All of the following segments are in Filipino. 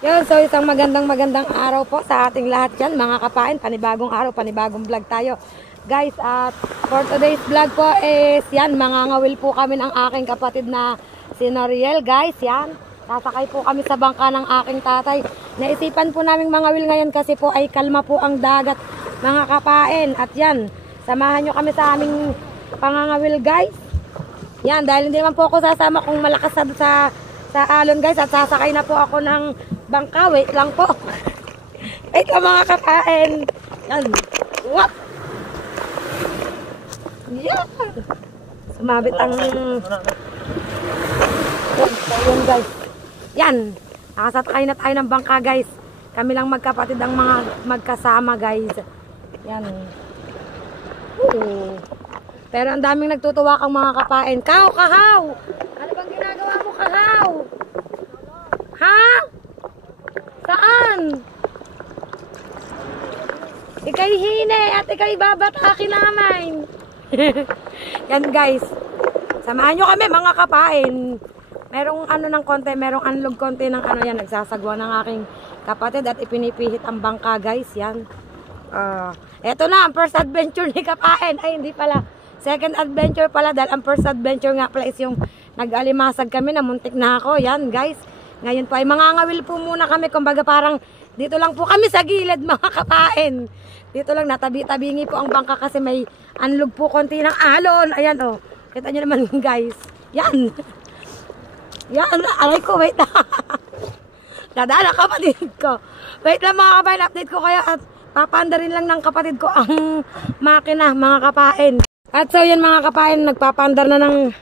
Yun, so isang magandang araw po sa ating lahat dyan, mga kapain. Panibagong araw, panibagong vlog tayo. Guys, at for today's vlog po is yan, mangangawil po kami ng aking kapatid na si Noriel. Guys, yan, sasakay po kami sa bangka ng aking tatay. Naisipan po namin mangawil ngayon kasi po ay kalma po ang dagat, mga kapain. At yan, samahan nyo kami sa aming pangangawil, guys. Yan, dahil hindi naman po ako sasama kung malakas sa alon, guys. At sasakay na po ako ng bangka. Wait lang po. Wait lang, mga kapain. Yan. Wap! Yan. Sumabit ang... Yan, guys. Yan. Nakasakay na tayo ng bangka, guys. Kami lang magkapatid ang mga magkasama, guys. Yan. Pero ang daming nagtutuwa kang mga kapain. Kahaw! Ano bang ginagawa mo, Kahaw? Ha? Saan? Ikay hine at ikay babataki namin. Yan, guys. Samahan nyo kami, mga kapain. Merong ano ng konti, merong unlog konti ng ano yan. Nagsasagwa ng aking kapatid at ipinipihit ang bangka, guys. Yan. Eto na, ang first adventure ni kapain. Ay, hindi pala. Second adventure pala dahil ang first adventure nga pala is yung nag-alimasag kami na muntik na ako. Yan, guys. Ngayon po ay mangangawil po muna kami. Kumbaga parang dito lang po kami sa gilid, mga kapain. Dito lang natabi-tabingi po ang bangka kasi may unlog po konti ng alon. Ayan, oh. Kita nyo naman, guys. Yan. Yan. Aray ko, wait. Dadala kapatid ko. Wait lang, mga kapain. Update ko kayo at papandarin lang ng kapatid ko ang makina, mga kapain. At so yan, mga kapain, nagpapandar na ng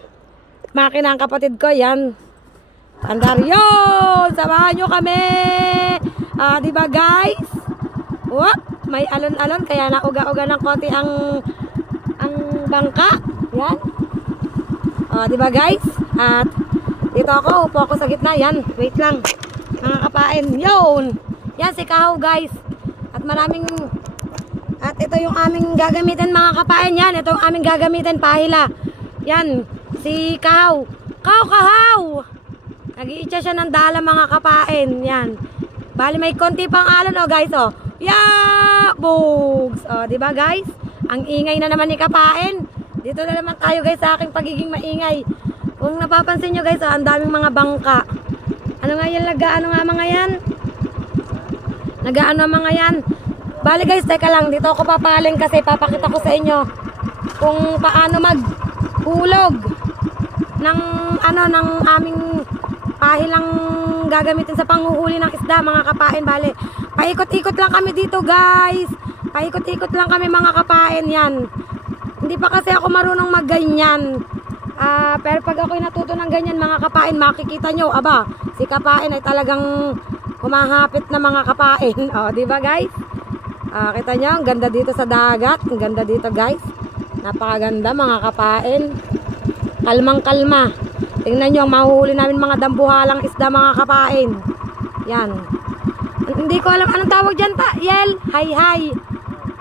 makina ang kapatid ko. Yan. Andar yun! Samahan nyo kami! Diba, guys? Whoop! May alon-alon, kaya nauga-uga ng konti ang bangka. Yan. Diba, guys? At dito ako, upo ako sa gitna. Yan, wait lang. Mga kapain, yun! Yan, si Kahaw, guys. At ito yung aming gagamitin, mga kapain. Yan, ito yung aming gagamitin, pahila. Yan, si Kahaw. Kahaw! Nag-iitsa siya ng dala, mga kapain. Yan. Bali may konti pang alon, oh, guys, oh. Yeah! Bugs! Oh, diba, guys? Ang ingay na naman ni kapain. Dito na naman tayo, guys, sa aking pagiging maingay. Kung napapansin nyo, guys, oh, ang daming mga bangka. Ano nga yan, ano nga mga yan? Nagaano mga yan? Bali, guys, teka lang. Dito ako papaling kasi papakita ko sa inyo kung paano maghulog ng ng aming pahilang gagamitin sa panghuhuli ng isda, mga kapain. Bale, paikot-ikot lang kami dito, guys. Paikot-ikot lang kami, mga kapain. Yan. Hindi pa kasi ako marunong magganyan. Pero pag ako'y natuto ng ganyan, mga kapain, makikita nyo, aba, si kapain ay talagang humahapit na, mga kapain. O, diba, guys? Kita nyo, ang ganda dito sa dagat. Ang ganda dito, guys. Napakaganda, mga kapain. Kalmang-kalma. Tingnan nyo, ang mahuhuli namin mga dambuhalang isda, mga kapain. Yan. Hindi ko alam anong tawag dyan, Yel. Hay-hay.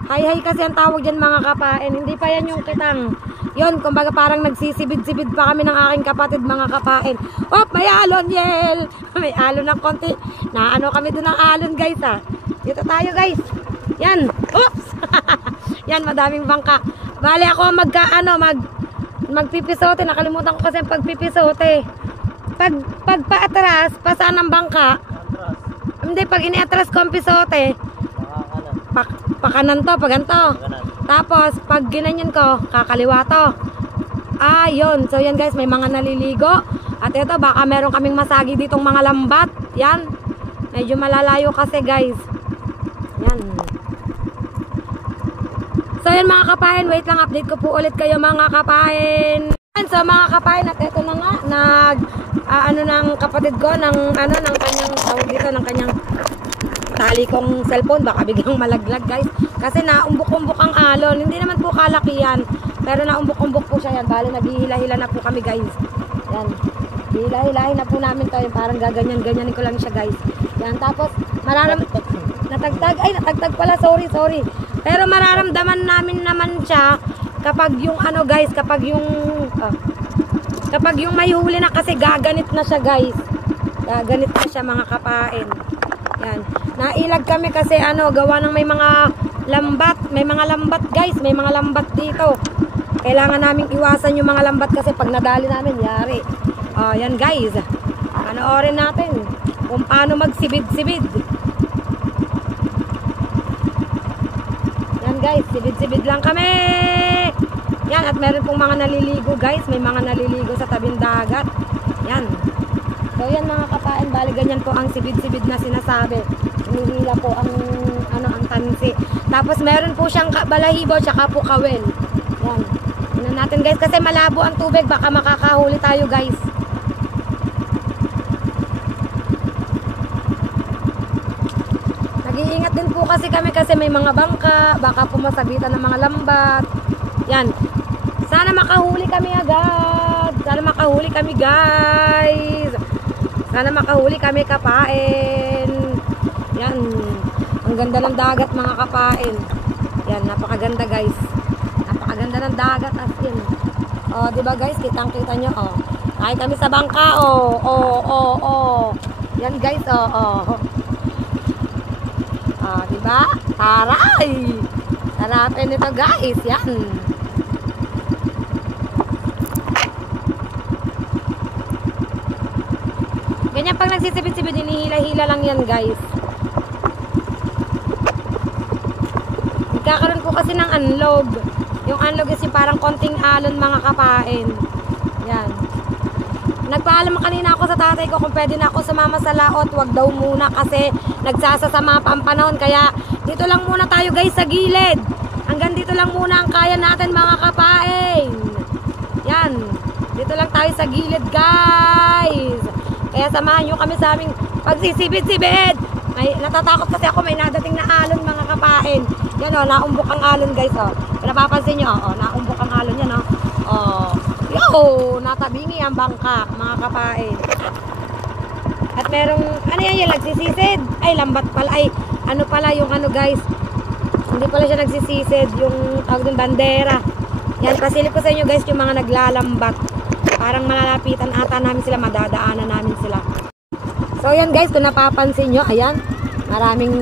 Hay-hay kasi ang tawag dyan, mga kapain. Hindi pa yan yung kitang. Yun, kumbaga parang nagsisibid-sibid pa kami ng aking kapatid, mga kapain. Op, may alon, Yel. May alon ng konti. Naano kami doon ng alon, guys, ha. Dito tayo, guys. Yan. Oops. Yan, madaming bangka. Bale ako magpipisote. Nakalimutan ko kasi ang pagpipisote. Pag paatras, pasaan ang bangka? Hindi, pag iniatras ko ang pisote, pakanan to, paganto. Tapos, pag ginanyan ko, kakaliwa to. Yun. So, yan, guys, may mga naliligo. At ito, baka meron kaming masagi ditong mga lambat. Yan. Medyo malalayo kasi, guys. Yan. So, yan, mga kapain. Wait lang, update ko po ulit kayo, mga kapain. So, mga kapain, at ito na nga, ng kapatid ko, ng kanyang, ng kanyang tali kong cellphone. Baka biglang malaglag, guys. Kasi naumbok-umbok ang alon. Hindi naman po kalakihan. Pero naumbok-umbok po siya yan. Bale, naghihila-hila na po kami, guys. Yan. Hila-hilahin na po namin to. Yung parang gaganyan-ganyanin ko lang siya, guys. Yan. Tapos, natagtag pala. Sorry. Pero mararamdaman namin naman siya kapag yung guys, kapag yung may huli na kasi gaganit na siya, guys. Gaganit na siya, mga kapain. Yan. Nailag kami kasi ano, gawa ng may mga lambat. May mga lambat guys. May mga lambat dito. Kailangan naming iwasan yung mga lambat kasi pag nadali namin, yari. Yan guys. Panoorin natin kung paano magsibid-sibid. Yan guys, sibid-sibid lang kami. Yan, at meron pong mga naliligo guys. May mga naliligo sa tabing dagat. Yan. So yan mga kapain, bali ganyan po ang sibid-sibid na sinasabi. Hinihila po ang ang tansi. Tapos meron po siyang balahibo tsaka po kawel. Yan. Tingnan natin guys kasi malabo ang tubig, baka makakahuli tayo guys. Nag-iingat din po kasi kami kasi may mga bangka, baka po masabitan ng mga lambat. Yan. Sana makahuli kami agad. Sana makahuli kami guys. Sana makahuli kami kapain. Yan. Ang ganda ng dagat mga kapain. Yan, napakaganda guys. Napakaganda ng dagat as in. Oh, di ba guys, kitang-kita nyo oh. Kahit kami sa bangka oh. Oh. Yan guys oh. Ah, di ba? Taray. Sarapin nito guys, yan. Ganyan pag nagsisibid-sibid, hinihila-hila lang yan guys. Nagkakaroon po kasi ng anlog. Yung anlog is parang konting alon mga kapain. Yan. Nagpaalam kanina ako sa tatay ko kung pwede na ako sumama sa laot. Wag daw muna kasi nagsasasama pa ang panahon. Kaya dito lang muna tayo guys sa gilid. Hanggang dito lang muna ang kaya natin mga kapain. Yan. Dito lang tayo sa gilid guys. Kaya samahan nyo kami sa aming pagsisibid-sibid. Natatakot kasi ako, may nadating na alon mga kapain. Yan o, naumbok ang alon guys o. Napapansin nyo o, naumbok ang alon yan o. Natabingi ang bangka mga kapain. At merong, ano yan yung nagsisisid? Ay, lambat pala. Ay, ano pala yung ano guys. Hindi pala siya nagsisisid. Yung tawag ng bandera. Yan, pasilip ko sa inyo guys yung mga naglalambat. Parang malalapitan ata namin sila, madadaanan namin sila. So yan guys, kung napapansin nyo, ayan, maraming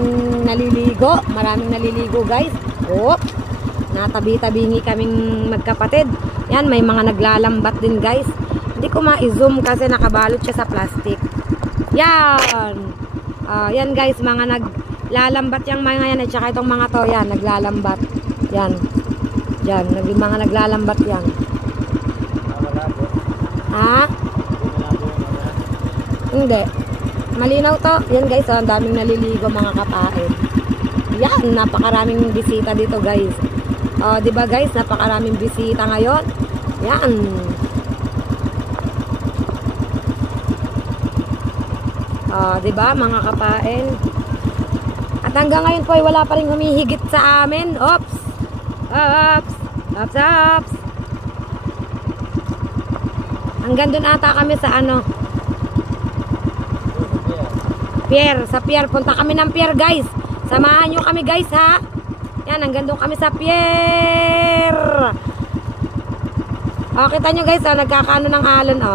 naliligo guys. Oh, natabi-tabingi kaming magkapatid. Yan, may mga naglalambat din guys. Hindi ko ma-zoom kasi nakabalot siya sa plastic. Yan. Yan guys, mga naglalambat yung mga yan. At saka itong mga to, yan, naglalambat. Yan. Yan, mga naglalambat yan. Ha? Hindi. Malinaw to. Yan guys, ang daming naliligo mga kapain. Yan, napakaraming bisita dito guys. Di ba guys, napakaraming bisita ngayon. Yan. Di ba mga kapain? At hanggang ngayon po ay wala pa rin humihigit sa amin. Oops. Hanggang doon ata kami sa ano, pier, sa pier. Punta kami ng pier guys. Samahan nyo kami guys ha. Yan, hanggang doon kami sa pier. Kita nyo guys, nagkakaano ng alon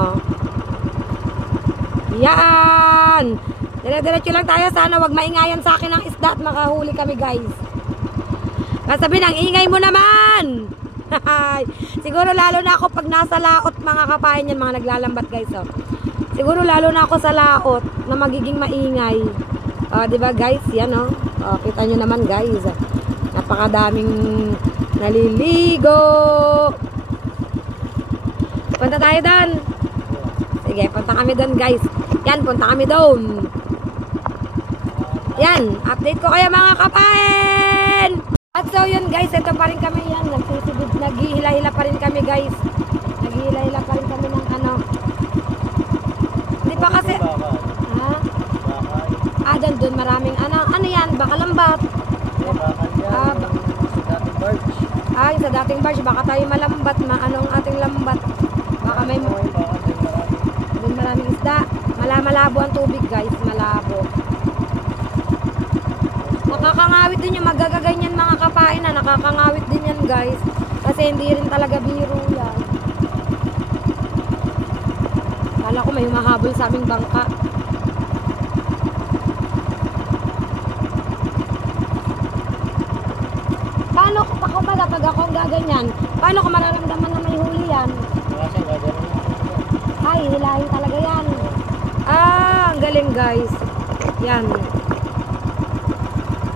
Yan. Dire-diretso lang tayo. Sana wag maingayan sa akin ng isda at makahuli kami guys. Kasabi ng ingay mo naman. Siguro lalo na ako pag nasa laot mga kapain yan, mga naglalambat guys Siguro lalo na ako sa laot na magiging maingay. Di ba guys? Yan kita nyo naman guys. Napakadaming naliligo. Punta tayo doon. Sige, punta kami doon guys. Yan, punta kami doon. Yan, update ko kayo mga kapain. At so yun guys, ito pa rin kami yan. Naghihila-hila pa rin kami guys. Naghihila-hila pa rin kami ng ano. Hindi pa kasi doon maraming ano yan, baka lambat. Sa dating barge, baka tayo malambat, anong ating lambat. Baka may doon maraming isda. Malabo ang tubig guys, malabo. Nakakangawit din yung magagaganyan mga kapain na, nakakangawit din yan guys. Kasi hindi rin talaga biro yan. Kala ko may humahabol sa aming bangka. Basta pag ako ang gaganyan, paano ko mararamdaman na may huli yan? Ay, hilahin talaga yan. Ah, ang galing guys. Yan.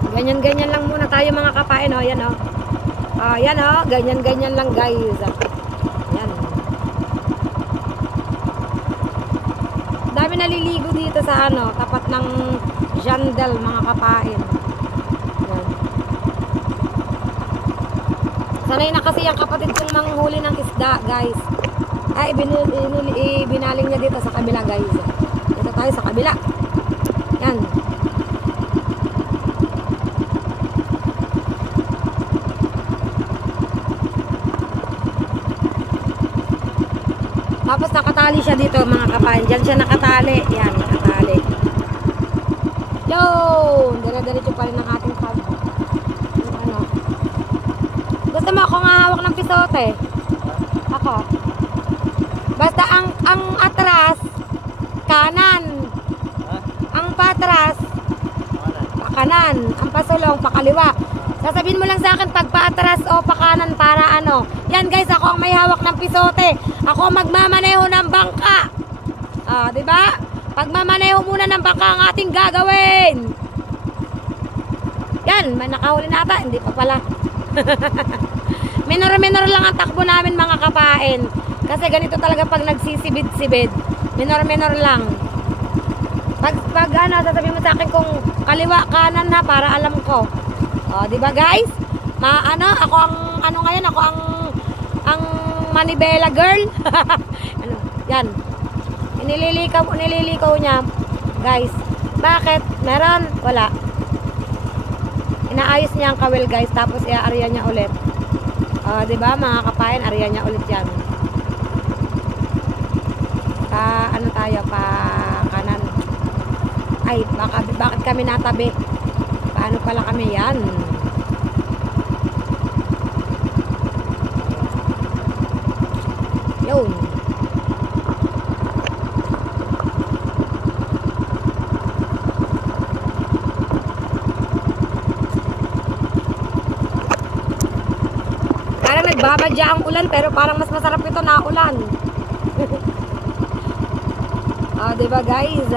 Ganyan-ganyan lang muna tayo mga kapain. O, yan o. Yan o. Ganyan-ganyan lang guys. Yan. Dami naliligo dito sa ano, tapat ng jandal mga kapain. Yan. Sanay na kasi yung kapatid kong manghuli ng isda guys. Ay, ibinaling niya dito sa kabila guys. Dito tayo sa kabila. Yan. Tapos nakatali siya dito mga kapain. Diyan siya nakatali. Yan, nakatali. Yun! Dire-diretso pa rin ang ating tag. Ano? Gusto mo ako nga hawak ng pisote? Ako. Basta ang atras, kanan. Ang patras, pakanan. Ang pasulong, pakaliwa. Sasabihin mo lang sa akin pag paatras o pakanan para ano. Yan guys, ako ang may hawak ng pisote. Ako ang magmamaneho ng bangka. Diba? Pagmamaneho muna ng bangka ang ating gagawin. Yan, may nakahuli na ata. Hindi pa pala. Minor-minor lang ang takbo namin mga kapain. Kasi ganito talaga pag nagsisibid-sibid. Minor-minor lang. Pag ano, sasabihin mo sa akin kung kaliwa, kanan ha, para alam ko. Di ba guys? Ako ang ano ngayon, ako ang manibela girl. Ano, yan. Nililikaw niya. Guys, bakit? Meron? Wala. Inaayos niya ang kawil guys, tapos iaarya niya ulit. Di ba mga kapain, arya niya ulit yan. Ano tayo, pa kanan. Ay, bakit kami natabi? Paano pala kami yan? Yun. Parang nagbabadya ang ulan pero parang mas masarap ito na ulan. Diba guys?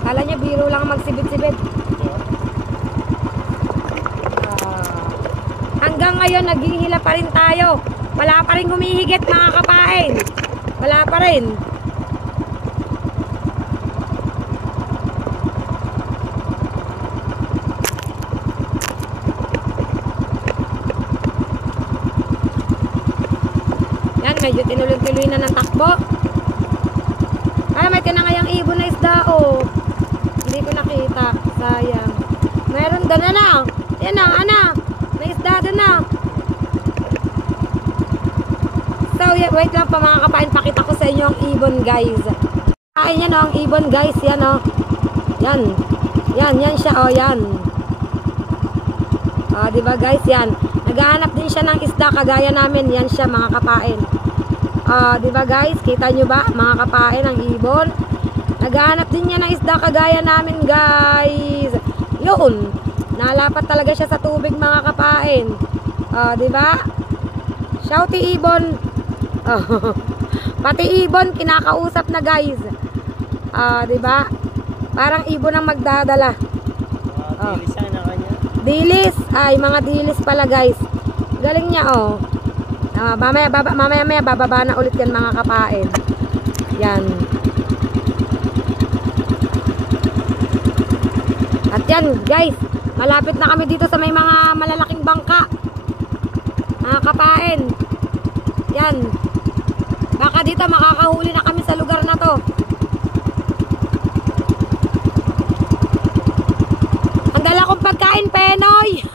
Kala niya biro lang magsibid-sibid. Hanggang ngayon naghihila pa rin tayo. Wala pa rin humihigit mga kapain. Wala pa rin. Yan, medyo tinuloy-tuloy na ng takbo. May tinangayang ibon na isda, oh. Hindi ko nakita. Sayang. Meron doon na. Yan na, ana. May isda doon na. So, wait lang pa mga kapain. Pakita ko sa inyo ang ibon, guys. Kain yan, oh. Ang ibon, guys. Yan, oh. Yan. Yan siya, oh. Yan. Diba, guys? Yan. Naghahanap din siya ng isda kagaya namin. Yan siya, mga kapain. Diba guys, kita nyo ba mga kapain ang ibon? Naghahanap din niya ng isda kagaya namin guys. Yun, nalapat talaga siya sa tubig mga kapain. Diba? Shouty ibon. Pati ibon kinakausap na guys. Diba? Parang ibon ang magdadala. Dilis yan na kanya. Dilis, ay mga dilis pala guys. Galing niya oh. Mamaya bababa na ulit yan mga kapain. Yan. At yan guys, malapit na kami dito sa may mga malalaking bangka. Mga kapain. Yan. Baka dito makakahuli na kami sa lugar na to. Ang dala kong pagkain, Penoy.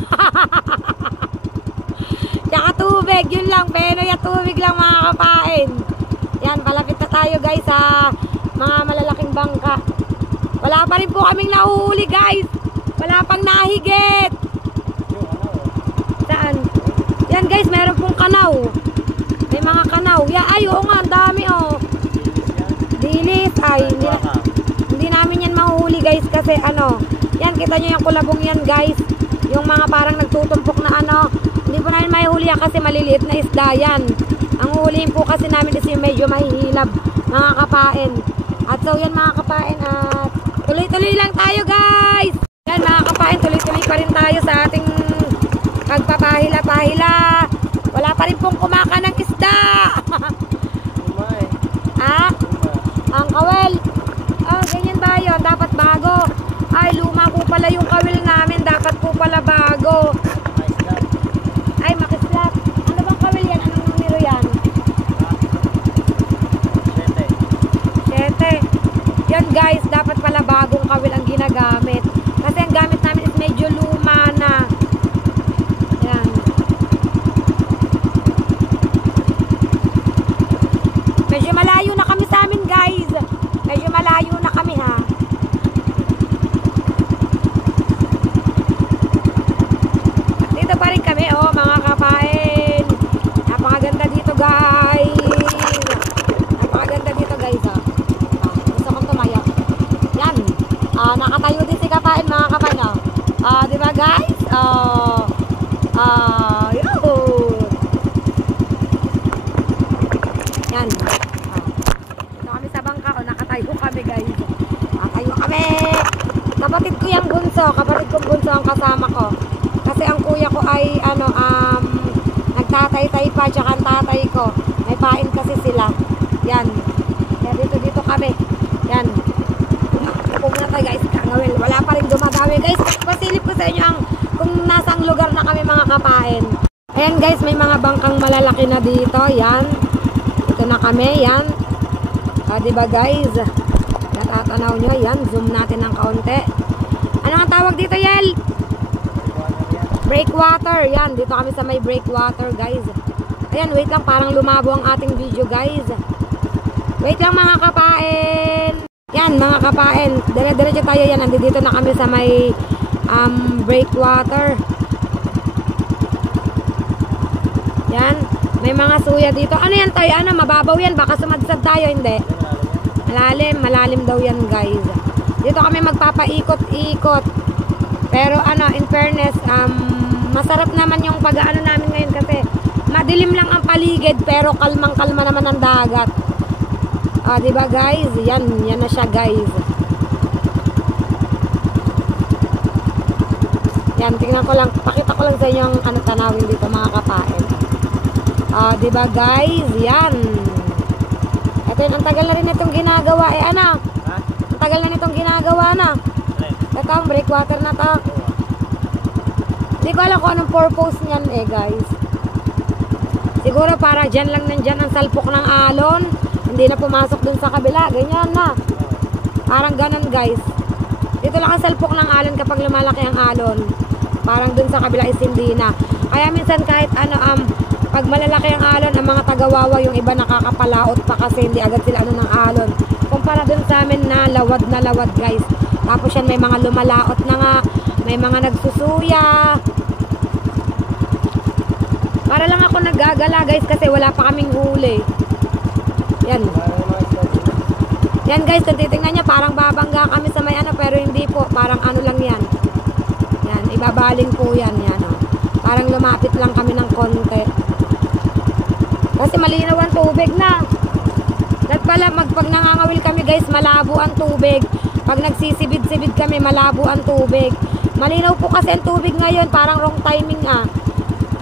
Tsaka tubig, yun lang, Penoy at tubig lang mga kapain. Yan, palapit na tayo guys sa mga malalaking bangka. Wala pa rin po kaming nahuhuli guys. Wala pang nahigit. Saan? Yan guys, meron pong kanaw. May mga kanaw. Ay, oo nga, ang dami oh. Dilis, ay, hindi namin yan mahuhuli guys kasi ano. Yan, kita nyo yung kulabong yan guys. Yung mga parang nagtutumpok na ano, hindi po namin mahihuli yan kasi maliliit na isda yan. Ang huliin po kasi namin is yung medyo mahihilab, mga kapain. At so yan mga kapain, at tuloy-tuloy lang tayo guys. Yan mga kapain, tuloy-tuloy pa rin tayo sa ating pagpapahila-pahila. Wala pa rin pong kumaka ng isda. Umay. Ah? Ang kawel. Oh, ganyan ba yun? Dapat bago. Ay, luma po pala yung kawel namin. Dapat po pala bago. Ayos lang. Ay, makislat. Ano bang kawel yan? Anong numero yan? 7. Yan guys, dapat pala bagong kawel ang ginagamit. Kasi ang gamit namin is medyo luma na. Yan. Medyo malayo na kami sa amin guys. Medyo malayo na kami ha. Dito pa rin kami oh mga kapain. Napakaganda dito guys. Napakaganda dito guys oh. Gusto kong tumaya. Yan. Nakatayo din si kapain mga kapain oh. Di ba guys? Yun. Yan. Dito kami sa bangka oh. Nakatayo kami guys. Nakatayo kami. Kapatid ko yung bunso. Kapatid kong bunso ang kasama ko. Kasi ang kuya ko ay nagtatay-tay pa tsaka ang tatay ko. May pain kasi sila. Yan. Kaya dito kami. Yan. Kung na tayo guys, kangawil. Wala pa rin dumadawi guys. Pasilip ko sa inyo kung nasang lugar na kami mga kapain. Ayan guys, may mga bangkang malalaki na dito. Yan. Ito na kami. Yan. Diba guys? Natatanaw nyo. Yan. Zoom natin ng kaunti. Ano ang tawag dito, Yel? Breakwater. Yan. Dito kami sa may breakwater guys. Ayan. Wait lang. Parang lumabo ang ating video guys. Wait lang mga kapain. Yan mga kapain. Dire-diretso tayo yan. Nandito na kami sa may breakwater. Yan. May mga suya dito. Ano yan tayo? Ano? Mababaw yan. Baka sumadsad tayo. Hindi. Malalim. Malalim daw yan guys. Dito kami magpapaikot-ikot. Pero ano, in fairness, masarap naman yung pag-ano namin ngayon kasi madilim lang ang paligid pero kalmang-kalma naman ang dagat. Diba guys? Yan na siya guys. Yan, tingnan ko lang, pakita ko lang sa inyo ang tanawin dito mga kapain. Diba guys? Yan. Ito yun, ang tagal na rin itong ginagawa. Ano? Ang tagal na nitong ginagawa na. Ito ang breakwater na to. Hindi ko alam kung anong purpose niyan guys. Siguro para dyan lang nandyan ang salpok ng alon. Hindi na pumasok dun sa kabila. Ganyan na. Parang ganon guys. Dito lang ang salpok ng alon kapag lumalaki ang alon. Parang dun sa kabila is hindi na. Kaya minsan kahit pag malalaki ang alon, ang mga tagawawa yung iba nakakapalaot pa kasi hindi agad sila ng alon. Kumpara dun sa amin na lawad guys. Tapos yan may mga lumalaot na nga. May mga nagsusuya. Para lang ako naggagala guys kasi wala pa kaming huli. Yan. Yan guys, kung titingnan nyo parang babangga kami sa may ano pero hindi po. Parang ano lang yan. Yan, ibabaling po yan. Yan oh. Parang lumapit lang kami ng konti. Kasi malinaw ang tubig na. At pala pag nangangawil kami guys, malabo ang tubig. Pag nagsisibid-sibid kami, malabo ang tubig. Malinaw po kasi ang tubig ngayon, parang wrong timing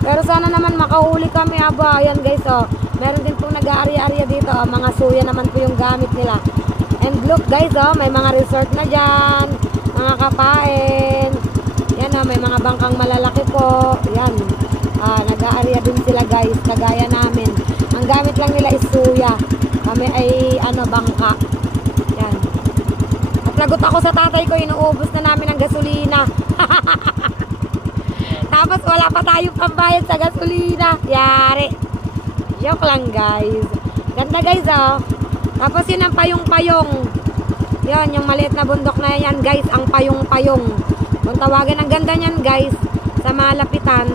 Pero sana naman makahuli kami aba. Ayan guys oh. Meron din pong nag-aarya-arya dito oh. Mga suya naman po yung gamit nila. And look guys oh, may mga resort na dyan. Mga kapain. Yan oh, may mga bangkang malalaki po. Yan. Nag-aarya din sila guys, kagaya namin. Ang gamit lang nila is suya. Kami ay bangka. Yan. At lagot ako sa tatay ko, inuubos na namin ang gasolina. Tapos wala pa tayong pambayad sa gasolina. Yari. Joke lang guys. Ganda guys oh. Tapos yun ang payong-payong. Yun, yung maliit na bundok na yan guys, ang payong-payong. Kung tawagin, ang ganda nyan guys, sa malapitan.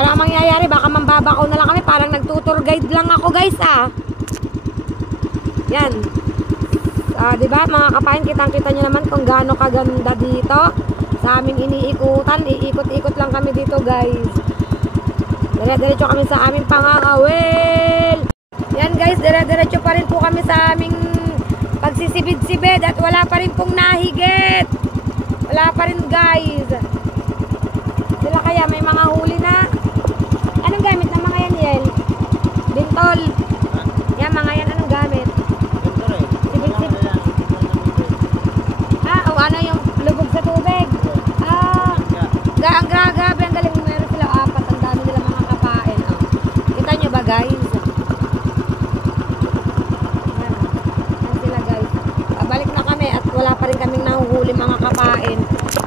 Ano ang mangyayari? Baka mambabakaw na lang kami. Parang nagtutour guide lang ako guys Yan. Di ba mga kapain, kitang-kita nyo naman kung gaano kaganda dito. Sa aming iniikutan, iikot-ikot lang kami dito guys. Dire-diretso kami sa aming pangangawil. Yan guys, dire-diretso pa rin po kami sa aming pagsisibid-sibid at wala pa rin pong nahigit. Wala pa rin guys. Sila kaya may mga huli na. Anong gamit ng mga yan, Yel? Bintol. Yan, mga yan, anong gamit? Sibid-sibid. O ano yung lubog sa tubig? Grabe, ang galing. Meron sila apat. Ang dami nila mga kapain. Kita nyo ba guys? Yan sila guys. Balik na kami at wala pa rin kaming nahuhuli mga kapain.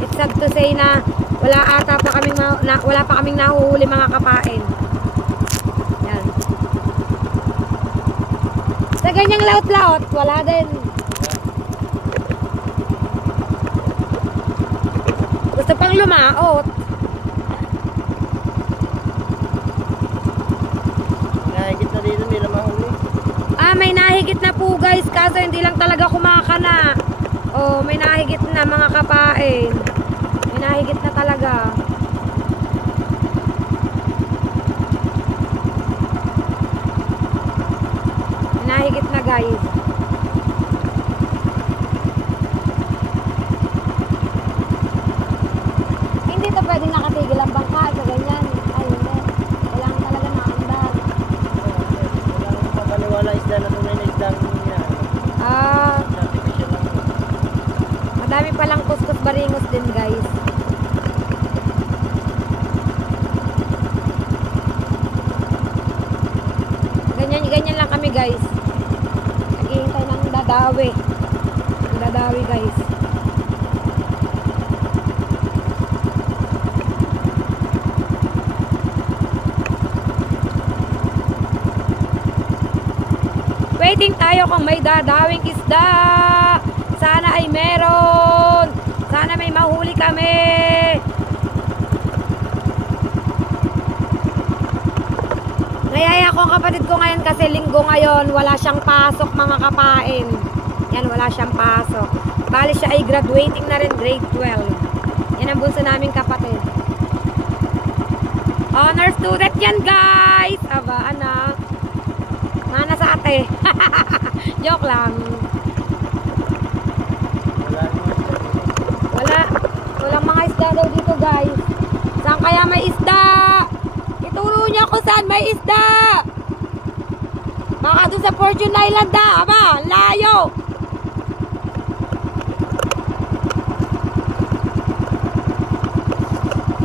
It's sad to say na wala pa kaming nahuhuli mga kapain. Yan. Sa ganyang laot-laot, wala din. Gusto pang lumaot. Nahigit na dito, hindi lang mahuli. May nahigit na po guys, kaso hindi lang talaga kumakana. May nahigit na mga kapain. May nahigit na talaga. May nahigit na guys. Hindi to pwedeng nakatigil ang bangka sa ganyan. Ay, hindi. Kailangan talaga nakaandar. Walang mapaniwala isda na tunay na isda niya. Artificial lang. Madami palang kuskus baringos din guys. Ganyan lang kami guys. Naghihintay ng dadawi. Ang dadawi guys. Waiting tayo kung may dadawing isda. Sana ay meron. Sana may mahuli kami. Nayaya ko ang kapatid ko ngayon kasi linggo ngayon. Wala siyang pasok mga kapain. Yan, wala siyang pasok. Bali siya ay graduating na rin, grade 12. Yan ang bunso naming kapatid. Honor student yan guys. Aba, anak. Mana sa ate. Joke lang. Walang mga isda daw dito guys. Saan kaya may isda? Ituro niyo kung saan may isda. Baka doon sa Fortune Island da. Aba, layo.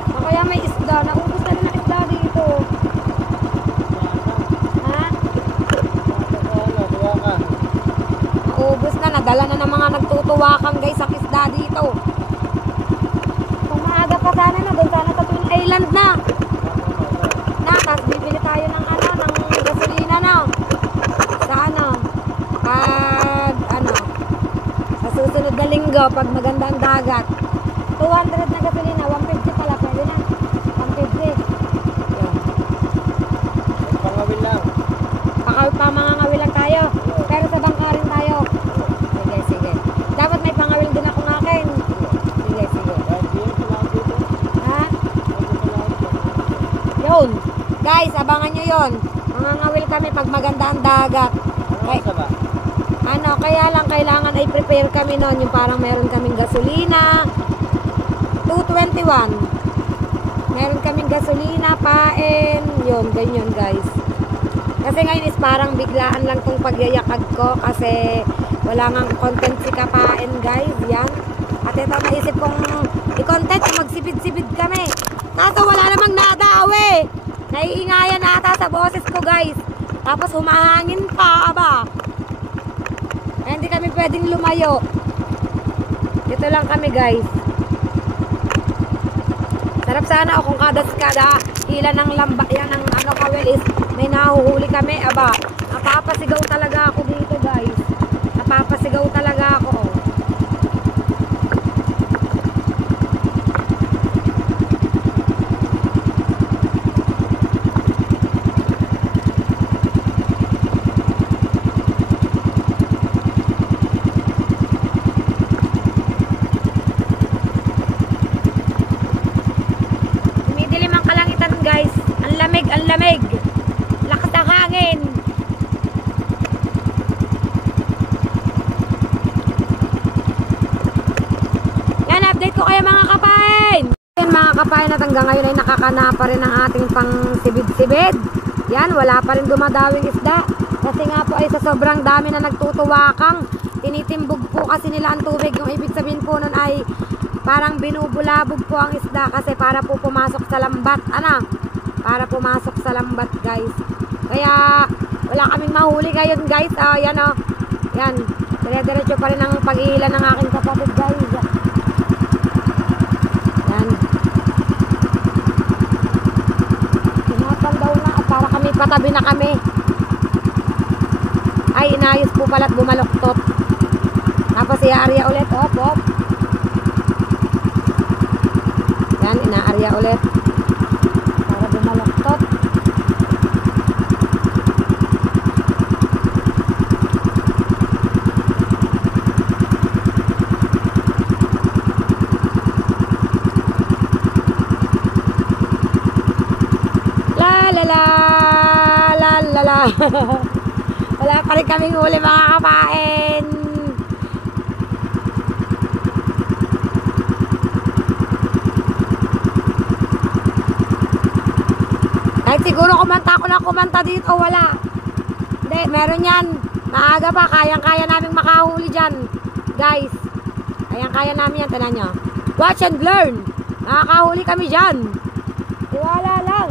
Saan kaya may isda? Naubos na rin ang isda dito. Ubus na, nadala na ng mga nagtutuwakan guys ang isda dito. Kung maaga pa sana na, doon sana sa Twin Island na. Tapos bibili tayo ng gasolina na. Sa sa susunod na linggo, pag maganda ang dagat. 200 na gasolina, 150 pala, pwede na. 150. Yun. Pangawil lang. Pamangangawil lang tayo. Pero sa bangka rin tayo. Sige. Dapat may pangawil din akong akin. Sige. Ha? Yun. Guys, abangan nyo yun. Mangangawil kami pag maganda ang dagat. Kaya lang kailangan ay prepare kami nun. Yung parang meron kaming gasolina. 221. Meron kaming gasolina, pain. Yun, ganyan guys. Kasi ngayon is parang biglaan lang tong pagyayakag ko kasi wala ngang content si kapain guys. Yan. At ito naisip kong i-content kung magsibid-sibid kami. Kaso wala namang nadawi. Naiingayan ata sa boses ko guys. Tapos humahangin pa, aba. Ay, hindi kami pwedeng lumayo. Dito lang kami guys. Sarap sana o kung kada hila ng lamba, yan ang kawil is may nahuhuli kami, aba. Napapasigaw talaga ako dito guys. Napapasigaw talaga ako. lamig. Lakas ng hangin. Yan, update ko kayo mga kapain. Yan mga kapain, at hanggang ngayon ay nakakanapa rin ang ating pang sibid-sibid. Yan, wala pa rin dumadawing isda. Kasi nga po ay sa sobrang dami na nagtutuwakang, tinitimbog po kasi nila ang tubig. Yung ibig sabihin po nun ay parang binubulabog po ang isda kasi para po pumasok sa lambat. Ano? Para pumasok sa lambat, guys. Kaya wala kaming mahuli ngayon, guys. Yan o. Yan. Dire-diretso pa rin ang pag-ihila ng aking kapatid, guys. Yan. Tinapandaw na at para kami patabi na kami. Ay, inayos po pala't bumaloktot. Tapos i-aarya ulit. Op, op. Yan, ina-aarya ulit. Para bumaloktot. La la la la la la. Wala pa rin kaming huli mga kapain. Kahit siguro kumanta ako ng kumanta dito, wala. Hindi, meron yan. Maaga pa, kayang-kaya naming makahuli dyan. Guys, kayang-kaya namin yan, tanan nyo. Watch and learn. Nakakahuli kami dyan. Tiwala lang.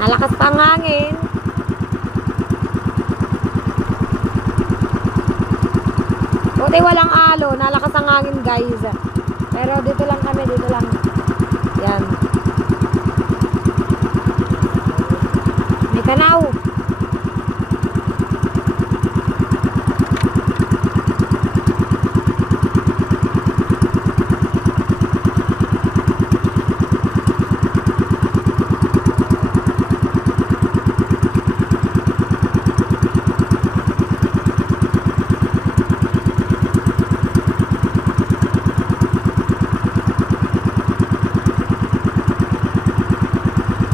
Nalakas pang hangin. Buti walang alo, nalakas ang hangin, guys. Pero dito lang kami, dito lang. Yan. May tanaw.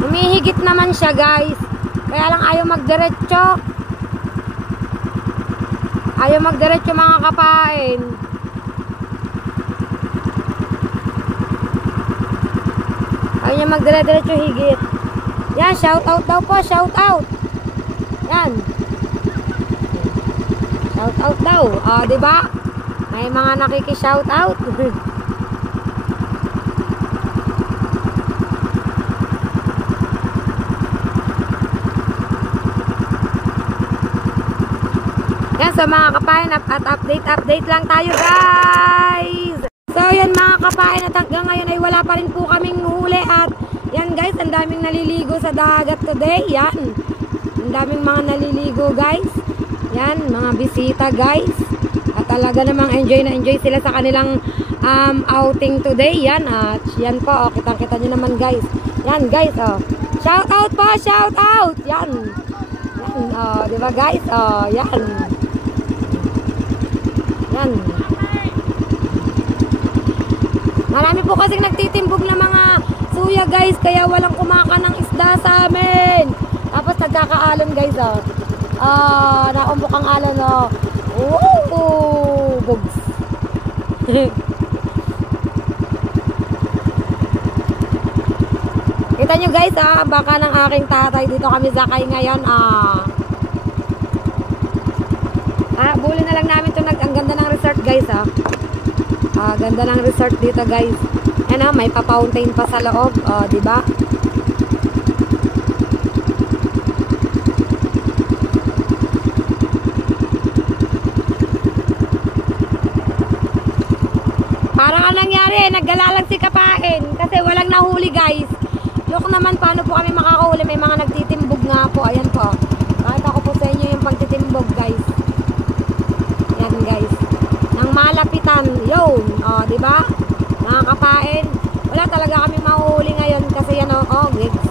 Humihigit naman siya, guys. Kaya lang ayaw magdiretso. Ayaw magdiretso mga kapain. Ayaw niya magdiretso higit. Yan, shout out daw po, shout out. Yan. Shout out daw. Diba? May mga nakiki-shout out. Yan, so mga kapain, at update lang tayo, guys. So yan mga kapain, at hanggang ngayon ay wala pa rin po kaming huli. At yan guys, ang daming naliligo sa dagat today. Yan, ang daming mga naliligo, guys. Yan, mga bisita, guys. At talaga namang enjoy na enjoy sila sa kanilang outing today. Yan, at yan po, kitang-kita nyo naman, guys. Yan guys, shout out po, shout out. Yan, yan, diba guys, yan. Yan. Marami po kasing nagtitimbog na mga suya, guys, kaya walang kumaka ng isda sa amin. Tapos nagkakaalon, guys, naumbok ang alon, bugs. Kita nyo, guys, baka ng aking tatay, dito kami sakay ngayon, buli na lang namin ito. Ang ganda ng resort, guys, ganda ng resort dito, guys. Yan, may pa-fountain pa sa loob, diba? Parang anong nangyari, naggalalang si kapain kasi walang nahuli, guys. Look naman paano po kami makakahuli, may mga nagtitimbog nga po. Ayan po, pakita ko po sa inyo yung pagtitimbog, guys. Yan, guys, nang malapitan yun, diba mga kapain, wala talaga kami mahuhuli ngayon kasi yan, gigs.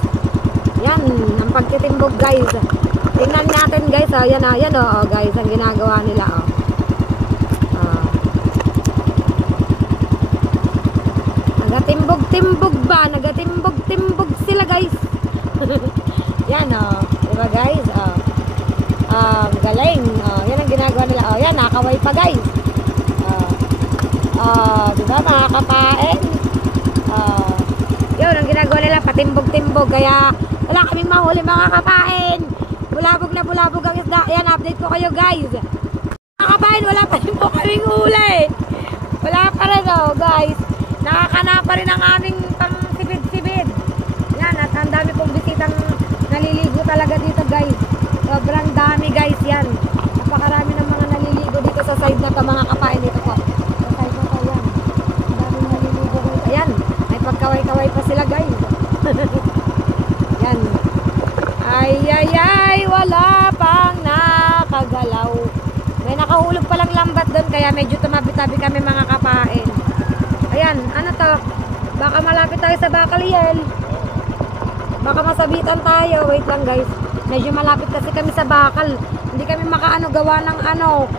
Yan ang pagtitimbog, guys. Tingnan natin, guys, yan, guys, ang ginagawa nila, nagatimbog-timbog ba, nagatimbog Ayan, nakaway pa guys. Diba mga kapain? Yun, ang ginagawa nila, patimbog-timbog. Kaya wala kaming mahuli mga kapain. Bulabog na bulabog ang isda. Ayan, update ko kayo guys. Mga kapain, wala pa rin po kaming huli. Wala pa rin guys. Nakakana pa rin ang aming pang sibid-sibid. Yan, at ang dami pong bisitang naliligo talaga dito guys. Sobrang dami guys yan. Napakarami ng mga naliligo dito sa side na to mga kapain dito po. Sa side na to yan. Ang daming naliligo dito. Ayan, may pagkaway-kaway pa sila guys. Yan. Ay, wala pang nakagalaw. May nakahulog palang lambat doon kaya medyo tumabi-tabi kami mga kapain. Ayan, ano to? Baka malapit tayo sa Bacaliel. Baka masabitan tayo. Wait lang guys. Medyo malapit kasi kami sa Bacal. Hindi kami makaano gawa ng ano.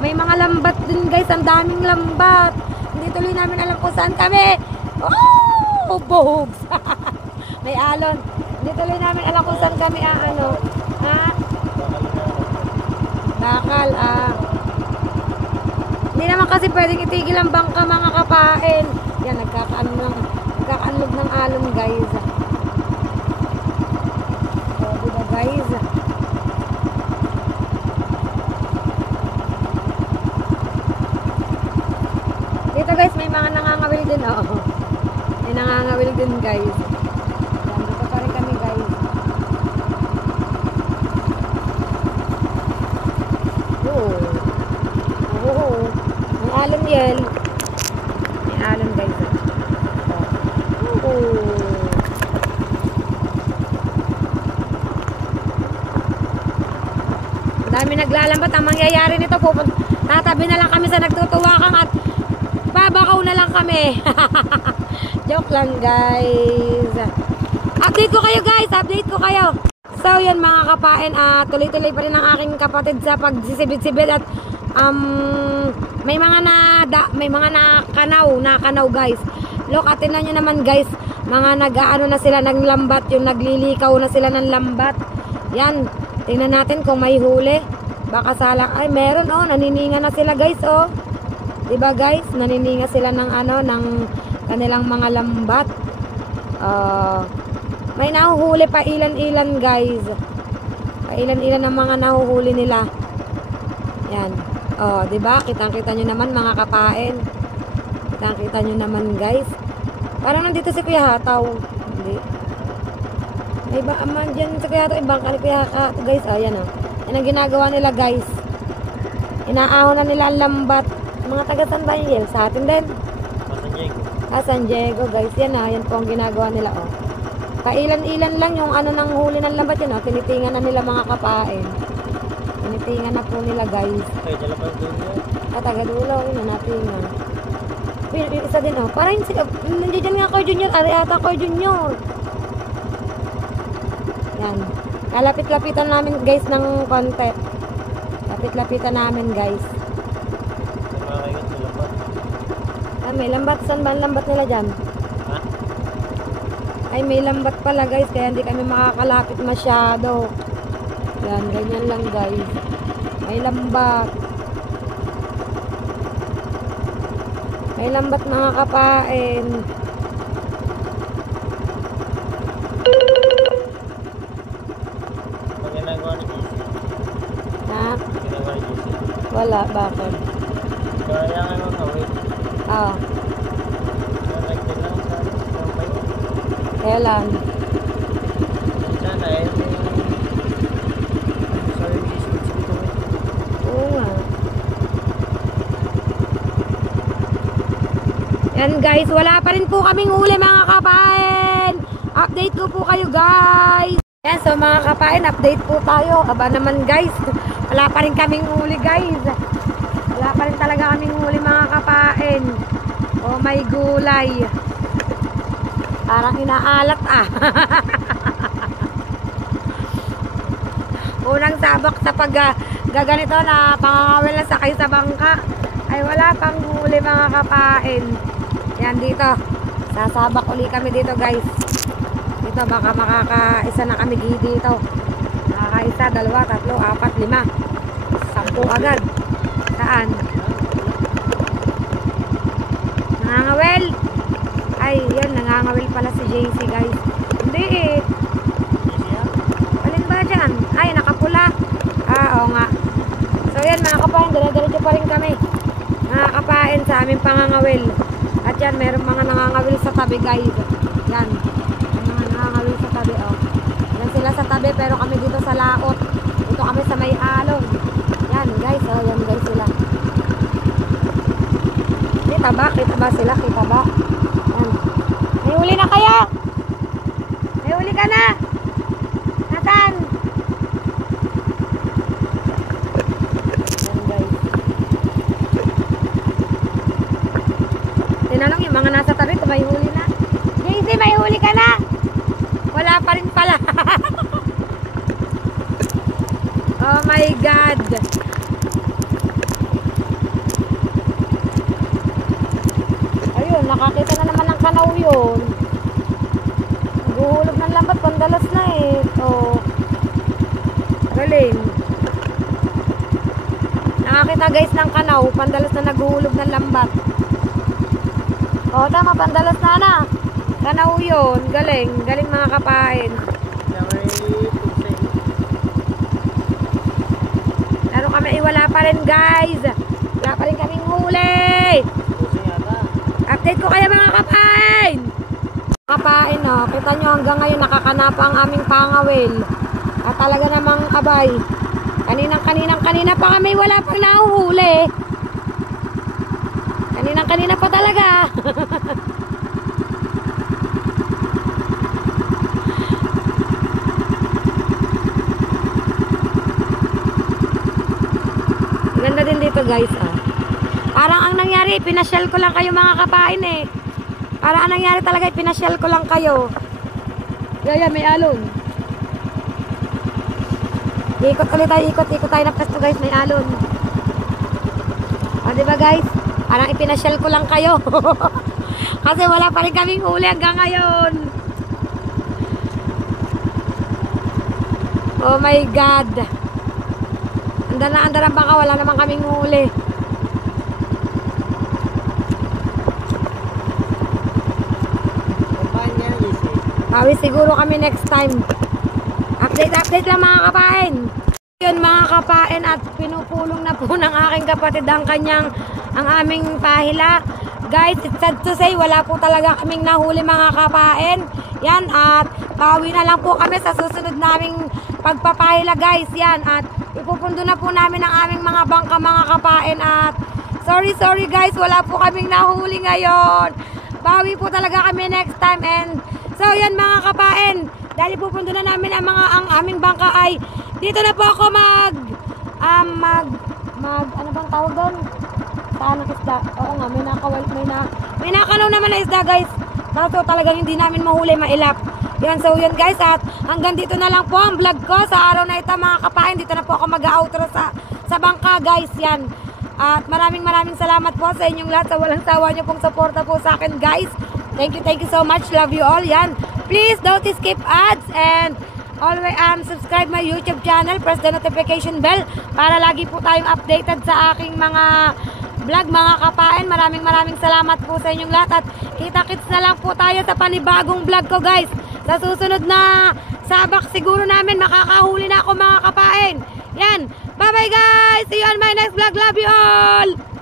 May mga lambat dun guys. Ang daming lambat. Hindi tuloy namin alam kung saan kami. Oh, bogs. May alon. Hindi tuloy namin alam kung saan kami Bacal, Hindi naman kasi pwedeng itigil ang bangka mga kapain. Yan, nagkakaanlog ng alon guys. So, diba guys? Dito guys, may mga nangangawil din. May nangangawil din guys. Yan, dito pa rin kami guys. May alon yan. May alon guys. Dami naglalambat. Ang mangyayari nito po, tatabi na lang kami sa nagtutuwakang at babakaw na lang kami. Joke lang guys. Update ko kayo guys. Update ko kayo. So yan mga kapain, tuloy-tuloy pa rin ang aking kapatid sa pagsisibid-sibid at may mga nakanaw guys. Look, atinan nyo naman guys, mga nag-aano na sila ng lambat, yung naglilikaw na sila ng lambat. Yan, tingnan natin kung may huli. Baka salang, ay meron nanininga na sila guys diba guys, nanininga sila ng ng kanilang mga lambat. May nahuhuli pa ilan-ilan guys. Pailan-ilan ang mga nahuhuli nila. Yan. Diba? Kitang-kita nyo naman mga kapain. Kitang-kita nyo naman guys. Parang nandito si Kuya Hataw. Hindi. May ba aman dyan si Kuya Hataw. Ibang kali Kuya Hataw guys. Yan Yan ang ginagawa nila guys. Inaahon na nila ang lambat. Mga taga-san ba yun? Sa atin din. San Diego guys. Yan yan po ang ginagawa nila Kailan-ilan lang yung ng huli ng lambat yun tinitingan na nila mga kapain. Tinitingan na po nila guys. Taga-dulo yun natingan. Isa din parang nandiyan nga ko Junior. Ari ata ko Junior. Yan. Kalapit-lapitan namin guys ng konti. Lapit-lapitan namin guys. May lambat. Saan ba ang lambat nila dyan? Ay, may lambat pala guys, kaya hindi kami makakalapit masyado. Yan, ganyan lang guys. May lambat. May lambat mga kapain. Pag ginagawa ni JC? Ginagawa ni JC? Wala, bakit? Kaya nga wait. Connected lang sa kaya lang. Sana service dito. Oo nga. Yan guys, wala pa rin po kaming huli mga kapain. Update ko po kayo guys. Yan, so mga kapain, update po tayo. Aba naman guys, wala pa rin kaming huli guys. Wala pa rin talaga kaming huli mga kapain. Oh my gulay. Parang inaalat Unang sabak sa gaganito na pangangawil na sakay sa bangka ay wala pang huli mga kapain. Yan dito. Sasabak uli kami dito guys. Dito baka makakaisa na kami dito. Makakaisa, 2, 3, 4, 5. 10 agad. Saan? Nangangawil? Ay, yun, nangangawil pala si JC, guys. Hindi eh. Alin ba dyan? Ay, nakapula. Oo nga. So, yan, mga kapain, dire-diretso pa rin kami. Mga kapain sa aming pangangawil. At yan, meron mga nangangawil sa tabi, guys. Yan. Mga nangangawil sa tabi, oh. Yan sila sa tabi, pero kami dito sa laot. Dito kami sa may alon. Yan, guys. Oh, yan, guys, sila. Kita ba? Kita ba sila? Kita ba? Yan. May huli na kayo? May huli ka na? Nasaan? Yan, guys. Tinanong yung mga nasa tabi kung may huli na. JC, may huli ka na? Wala pa rin pala. Oh my God. Ayun, nakakita na naman ng kanaw yun. Naguhulog ng lambat, pandalas na eh. So, galing. Nakakita guys ng kanaw, pandalas na naguhulog ng lambat. Oh, tama, pandalas na na. Kanaw yun, galing. Galing mga kapain. Laro kami, wala pa rin guys. Wala pa rin kaming huli. Update ko kayo mga kapain. Kapain, oh. Kita nyo hanggang ngayon nakakanapa ang aming pangawil. At talaga namang abay. Kanina pa kami wala pang nahuhuli. Kanina pa talaga. Ganda din dito guys, oh. Parang ang nangyari, pinasyal ko lang kayo mga kapain eh. Parang ang nangyari talaga, pinasyal ko lang kayo. Yaya, may alon. Ikot ulit tayo, ikot tayo na presto guys, may alon. O diba guys, parang ipinasyal ko lang kayo. Kasi wala pa rin kaming huli hanggang ngayon. Oh my God. Andar ang baka, wala naman kaming huli. Bawi siguro kami next time. Update lang mga kapain. Yun mga kapain, at pinupulong na po ng aking kapatid ang aming pahila. Guys, it's sad to say, wala po talaga kaming nahuli mga kapain. Yan, at bawi na lang po kami sa susunod naming pagpapahila guys. Yan, at ipupundo na po namin ang aming mga bangka mga kapain. At sorry guys, wala po kaming nahuli ngayon. Bawi po talaga kami next time. And so yan mga kapain, dahil pupunta na namin ang aming bangka ay dito na po ako ano bang tawag doon? Saan ang isda? Oo nga, may nakalaw naman na isda guys. Kaso talagang hindi namin mahuli, mailap. Yan, so yun guys, at hanggang dito na lang po ang vlog ko sa araw na ito mga kapain. Dito na po ako mag-outro sa bangka guys. Yan. At maraming salamat po sa inyong lahat, sa walang sawa nyo pong suporta po sa akin guys. Thank you so much. Love you all. Yan. Please don't skip ads and always subscribe my YouTube channel. Press the notification bell para lagi po tayong updated sa aking mga vlog mga kapain. Maraming salamat po sa inyong lahat. At kita-kits na lang po tayo sa panibagong vlog ko guys. Sa susunod na sabak siguro namin makakahuli na ako mga kapain. Yan. Bye bye guys. See you on my next vlog. Love you all.